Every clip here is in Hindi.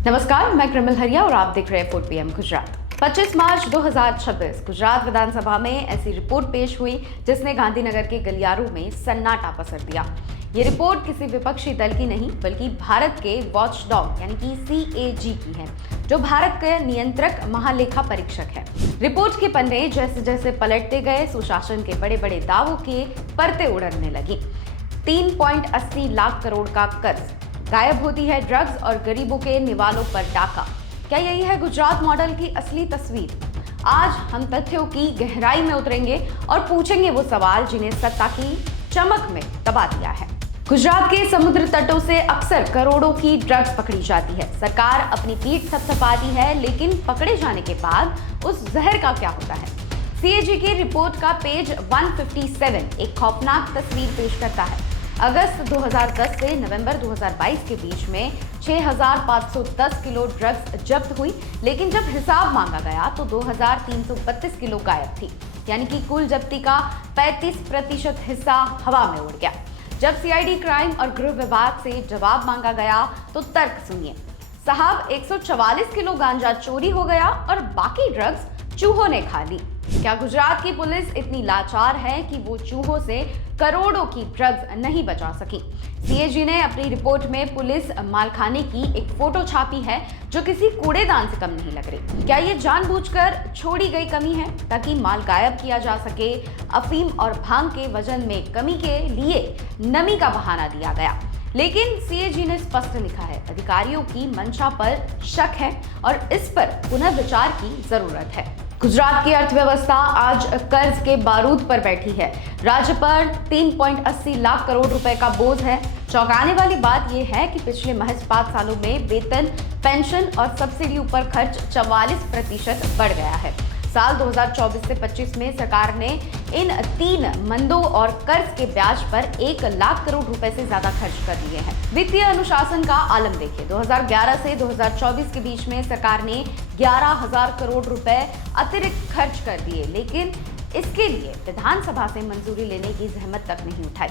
नमस्कार, मैं कृमल हरिया और आप देख रहे हैं 4 PM गुजरात। 25 मार्च 2026 गुजरात विधानसभा में ऐसी रिपोर्ट पेश हुई जिसने गांधीनगर के गलियारों में सन्नाटा पसर दिया। ये रिपोर्ट किसी विपक्षी दल की नहीं बल्कि भारत के वॉचडॉग यानी कि CAG की है, जो भारत के नियंत्रक महालेखा परीक्षक है। रिपोर्ट के पन्ने जैसे जैसे पलटते गए, सुशासन के बड़े बड़े दावों के परतें उड़ने लगी। 3.80 लाख करोड़ का कर्ज, गायब होती है ड्रग्स और गरीबों के निवालों पर डाका। क्या यही है गुजरात मॉडल की असली तस्वीर? आज हम तथ्यों की गहराई में उतरेंगे और पूछेंगे वो सवाल जिन्हें सत्ता की चमक में दबा दिया है। गुजरात के समुद्र तटों से अक्सर करोड़ों की ड्रग्स पकड़ी जाती है। सरकार अपनी पीठ थपथपाती है, लेकिन पकड़े जाने के बाद उस जहर का क्या होता है? CAG की रिपोर्ट का पेज 157 एक खौफनाक तस्वीर पेश करता है। अगस्त 2010 से नवंबर 2022 के बीच में 6,510 किलो ड्रग्स जब्त हुई, लेकिन जब हिसाब मांगा गया तो 2,332 किलो गायब थी, यानी कि कुल जब्ती का 35% हिस्सा हवा में उड़ गया। जब CID क्राइम और गृह विभाग से जवाब मांगा गया तो तर्क सुनिए। साहब, 144 किलो गांजा चोरी हो गया और बाकी ड्रग्स चूहों ने खा ली। क्या गुजरात की पुलिस इतनी लाचार है कि वो चूहों से करोड़ों की ड्रग्स नहीं बचा सकी? CAG ने अपनी रिपोर्ट में पुलिस मालखाने की एक फोटो छापी है जो किसी कूड़ेदान से कम नहीं लग रही। क्या ये जानबूझकर छोड़ी गई कमी है ताकि माल गायब किया जा सके? अफीम और भांग के वजन में कमी के लिए नमी का बहाना दिया गया, लेकिन CAG ने स्पष्ट लिखा है अधिकारियों की मंशा पर शक है और इस पर पुनर्विचार की जरूरत है। गुजरात की अर्थव्यवस्था आज कर्ज के बारूद पर बैठी है। राज्य पर 3.80 लाख करोड़ रुपए का बोझ है। चौंकाने वाली बात यह है कि पिछले महज 5 सालों में वेतन, पेंशन और सब्सिडी ऊपर खर्च 44% बढ़ गया है। साल 2024 से 25 में सरकार ने इन 3 मंदों और कर्ज के ब्याज पर 1 लाख करोड़ रुपए से ज्यादा खर्च कर दिए हैं। वित्तीय अनुशासन का आलम देखिए। 2011 से 2024 के बीच में सरकार ने 11,000 करोड़ रुपए अतिरिक्त खर्च कर दिए, लेकिन इसके लिए विधानसभा से मंजूरी लेने की जहमत तक नहीं उठाई।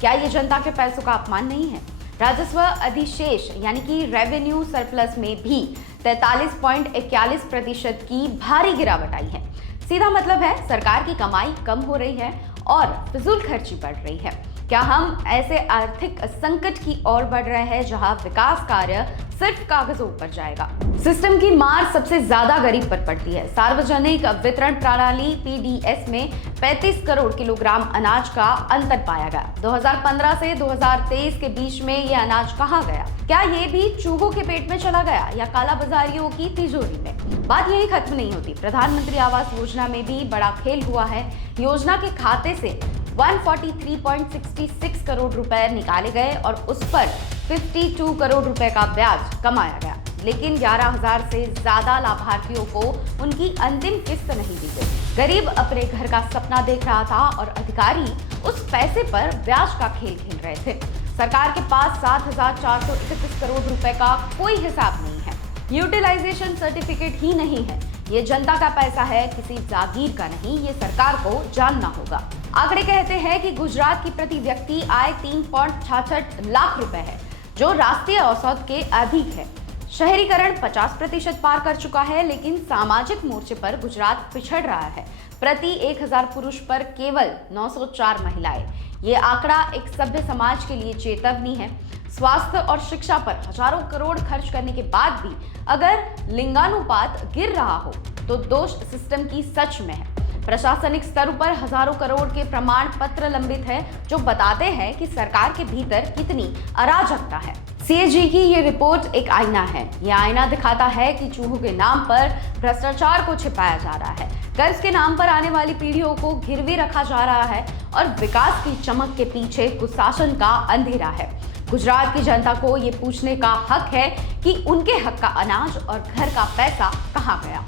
क्या ये जनता के पैसों का अपमान नहीं है? राजस्व अधिशेष यानी कि रेवेन्यू सरप्लस में भी 43.41% की भारी गिरावट आई है। सीधा मतलब है सरकार की कमाई कम हो रही है और फिजूल खर्ची बढ़ रही है। क्या हम ऐसे आर्थिक संकट की ओर बढ़ रहे हैं जहां विकास कार्य सिर्फ कागजों पर जाएगा? सिस्टम की मार सबसे ज्यादा गरीब पर पड़ती है। सार्वजनिक वितरण प्रणाली PDS में 35 करोड़ किलोग्राम अनाज का अंतर पाया गया। 2015 से 2023 के बीच में यह अनाज कहाँ गया? क्या ये भी चूहों के पेट में चला गया या कालाबाजारियों की तिजोरी में? बात यही खत्म नहीं होती। प्रधानमंत्री आवास योजना में भी बड़ा खेल हुआ है। योजना के खाते से 143.66 करोड़ रुपए निकाले गए और उस पर 52 करोड़ रुपए का ब्याज कमाया गया, लेकिन 11,000 से ज्यादा लाभार्थियों को उनकी अंतिम किस्त नहीं दी गई। गरीब अपने घर का सपना देख रहा था और अधिकारी उस पैसे पर ब्याज का खेल खेल रहे थे। सरकार के पास 7,431 करोड़ रुपए का कोई हिसाब नहीं है। यूटिलाइजेशन सर्टिफिकेट ही नहीं है। ये जनता का पैसा है, किसी जागीर का नहीं। ये सरकार को जानना होगा। आंकड़े कहते हैं कि गुजरात की प्रति व्यक्ति आय 3.66 लाख रुपए है, जो राष्ट्रीय औसत के अधिक है। शहरीकरण 50% पार कर चुका है, लेकिन सामाजिक मोर्चे पर गुजरात पिछड़ रहा है। प्रति 1,000 पुरुष पर केवल 904 महिलाएं। ये आंकड़ा एक सभ्य समाज के लिए चेतावनी है। स्वास्थ्य और शिक्षा पर हजारों करोड़ खर्च करने के बाद भी अगर लिंगानुपात गिर रहा हो तो दोष सिस्टम की सच में है। प्रशासनिक स्तर पर हजारों करोड़ के प्रमाण पत्र लंबित है, जो बताते हैं कि सरकार के भीतर कितनी अराजकता है। CAG की ये रिपोर्ट एक आईना है। यह आईना दिखाता है कि चूहों के नाम पर भ्रष्टाचार को छिपाया जा रहा है, कर्ज के नाम पर आने वाली पीढ़ियों को गिरवी रखा जा रहा है और विकास की चमक के पीछे कुशासन का अंधेरा है। गुजरात की जनता को ये पूछने का हक है कि उनके हक का अनाज और घर का पैसा कहाँ गया।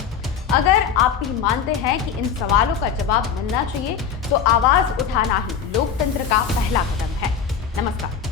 अगर आप भी मानते हैं कि इन सवालों का जवाब मिलना चाहिए, तो आवाज उठाना ही लोकतंत्र का पहला कदम है। नमस्कार।